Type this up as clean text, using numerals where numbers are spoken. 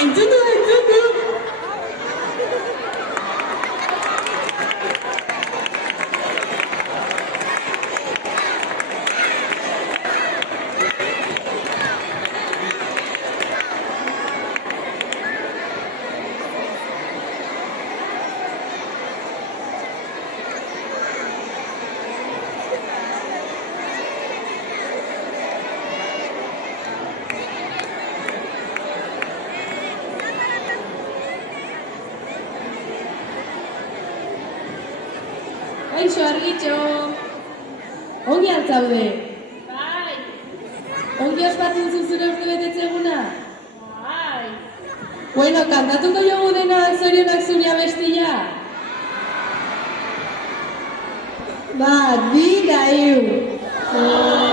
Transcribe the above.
Entzun du. Kaixo, Argitxo. Ongi altzaude. Bai. Ongi ospatzen zuzure urte betetze eguna? Bai. Bueno, kantatuko jogu dena zorionak zure abestia? Bat, bi, da, hiru.